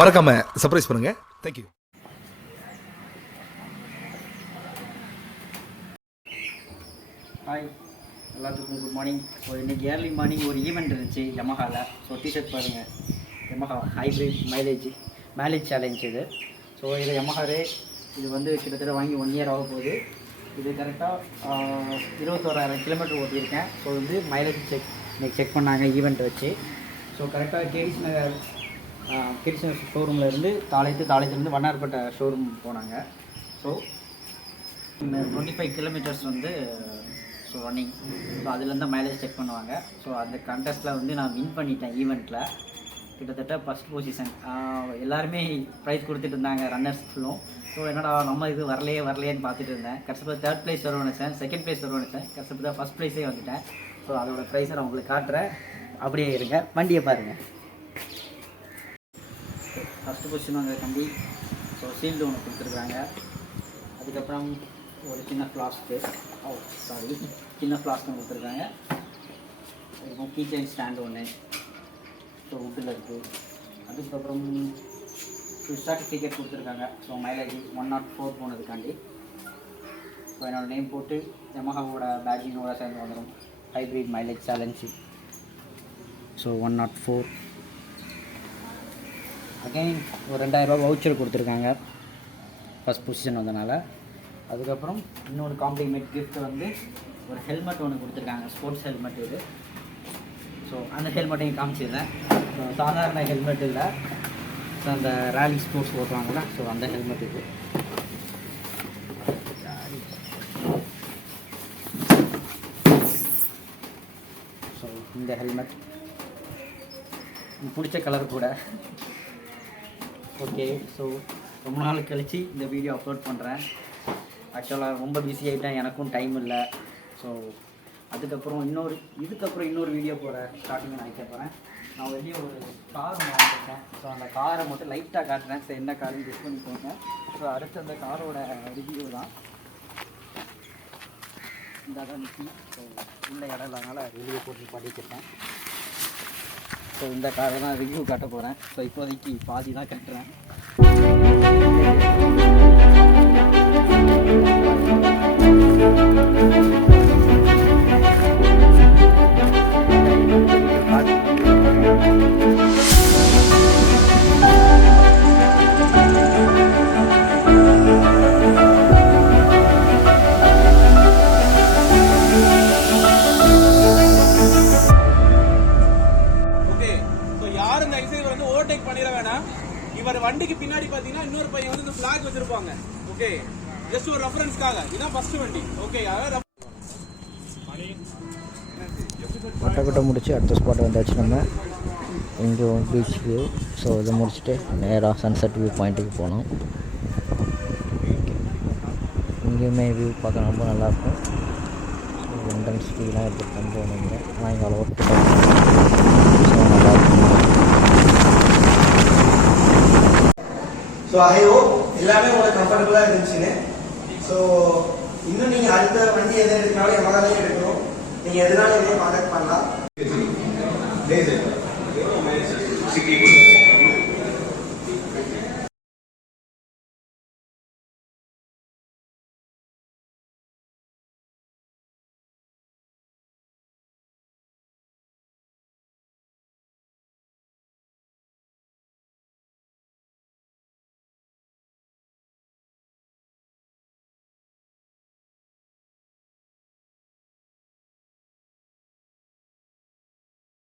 மறக்காமல் சர்ப்ரைஸ் பண்ணுங்கள். Thank you. Hi எல்லாத்துக்கும் குட் மார்னிங். ஸோ இன்றைக்கி ஏர்லி மார்னிங் ஒரு ஈவெண்ட் இருந்துச்சு யமஹாவில். ஸோ டிஷர்ட் பாருங்கள், யமஹா ஹைப்ரிட் மைலேஜ் சேலஞ்ச் இது. ஸோ இது யமஹாவே இது வந்து கிட்டத்தட்ட வாங்கி 1 இயர் ஆக போகுது. இது கரெக்டாக 21,000 கிலோமீட்டர் ஓட்டியிருக்கேன். ஸோ வந்து மைலேஜ் இன்றைக்கி செக் பண்ணாங்க ஈவெண்ட் வச்சு. ஸோ கரெக்டாக கேடிஸ் நகர் ஷோரூமில் இருந்து தாளையத்துலேருந்து வண்ணார்பேட்டை ஷோரூம் போனாங்க. ஸோ 25 கிலோமீட்டர்ஸ் வந்து ஸோ ரன்னிங். ஸோ அதுலேருந்து மைலேஜ் செக் பண்ணுவாங்க. ஸோ அந்த கண்டெஸ்ட்டில் வந்து நான் வின் பண்ணிட்டேன். ஈவெண்ட்டில் கிட்டத்தட்ட ஃபஸ்ட் பொசிஷன். எல்லாருமே ப்ரைஸ் கொடுத்துட்டு இருந்தாங்க ரன்னர்ஸ் ஃபுல்லும். ஸோ என்னடா நம்ம இது வரலையேன்னு பார்த்துட்டு இருந்தேன். கஷ்டப்பட்டு 3rd ப்ளேஸ் வருவேன், 2nd ப்ளேஸ் வருவேன், கஷ்டப்பட்டு ஃபஸ்ட் ப்ரைஸே வந்துட்டேன். ஸோ அதோடய ப்ரைஸை நான் உங்களுக்கு காட்டுறேன். அப்படியே இருங்க, வண்டியை பாருங்கள். ஃபஸ்ட்டு பொசிஷன் வாங்குறதுக்காண்டி ஸோ ஷீல்டு ஒன்று கொடுத்துருக்குறாங்க. அதுக்கப்புறம் ஒரு சின்ன ஃப்ளாஸ்க்கு சின்ன ஃப்ளாஸ்க்கு கொடுத்துருக்காங்க. அதுக்கப்புறம் கீச்சைன் ஸ்டாண்டு ஒன்று ஸோ வுட்டில் இருக்குது. அதுக்கப்புறம் சர்டிஃபிகேட் கொடுத்துருக்காங்க. So mileage 104 போனதுக்காண்டி. ஸோ என்னோடய நேம் போட்டு யமஹாவோட பேக்கிங்கோட சேர்ந்து வந்துடும். Hybrid mileage challenge. So 104. Again ஒரு 2000 ரூபா வவுச்சர் கொடுத்துருக்காங்க ஃபஸ்ட் பொசிஷன் வந்தனால. அதுக்கப்புறம் இன்னொரு காம்ப்ளிமெண்ட் கிஃப்ட் வந்து ஒரு ஹெல்மெட் ஒன்று கொடுத்துருக்காங்க, ஸ்போர்ட்ஸ் ஹெல்மெட் இது. ஸோ அந்த ஹெல்மெட்டையும் காமிச்சிடுறேன். ஸோ சாதாரண ஹெல்மெட் இல்லை, ஸோ அந்த ரேலி ஸ்போர்ட்ஸ் ஓட்டுவாங்களா, ஸோ அந்த ஹெல்மெட் இது. ஸோ இந்த ஹெல்மெட் பிடிச்ச கலர் கூட. ஓகே, ஸோ ரொம்ப நாள் கழித்து இந்த வீடியோ அப்லோட் பண்ணுறேன். ஆக்சுவலாக ரொம்ப பிஸி ஆகிட்டேன், எனக்கும் டைம் இல்லை. ஸோ இதுக்கப்புறம் இன்னொரு வீடியோ ஸ்டார்டிங் நான் வைக்க போகிறேன். நான் வெளியே ஒரு கார் வாங்கியிருக்கேன். ஸோ அந்த காரை மட்டும் லைட்டாக காட்டுறேன். ஸோ என்ன காருன்னு கெஸ் பண்ணிக்கோங்க. ஸோ அடுத்து அந்த காரோட ரிவ்யூ தான். இந்த தான் நிற்கி. ஸோ இந்த இடம் இல்லாதனால வெளியே போட்டு படிச்சிருக்கேன். ஸோ இந்த காரை தான் ரிவ்யூ காட்ட போகிறேன். ஸோ இப்போதைக்கு பாதி தான் கட்டுறேன். இவர் வண்டிக்கு பின்னாடி பாத்தீங்கன்னா இன்னொரு பையன் வந்து இந்த ஃபிளாக் வச்சிருப்பாங்க. ஓகே, ஜஸ்ட் ஒரு ரெஃபரன்ஸ்க்காக. இதான் ஃபர்ஸ்ட் வண்டி. ஓகே, மட்டக்கட்டை முடிச்சு அடுத்த ஸ்பாட் வந்தாச்சு. நம்ம இங்கே பீச் வியூ. ஸோ இதை முடிச்சுட்டு நேராக சன்செட் வியூ பாயிண்ட்டுக்கு போனோம். இங்கேயுமே வியூ பார்க்க ரொம்ப நல்லாயிருக்கும். என்ட்ரன்ஸ் ஃபீலாம் எடுத்துகிட்டு போகணுங்க. ஆனால் இங்கே அவ்வளோ ஒர்க்கு ஸோ நல்லாயிருக்கும். ஸோ ஐ ஹோப் எல்லாமே உங்களுக்கு கம்ஃபர்டபுளாக இருந்துச்சுன்னு. ஸோ இன்னும் நீங்கள் அடுத்த வண்டி எது எடுக்கனாலும் யமஹாவே எடுக்கணும். நீங்கள் எதுனாலும் எதையும் கான்டாக்ட் பண்ணலாம்.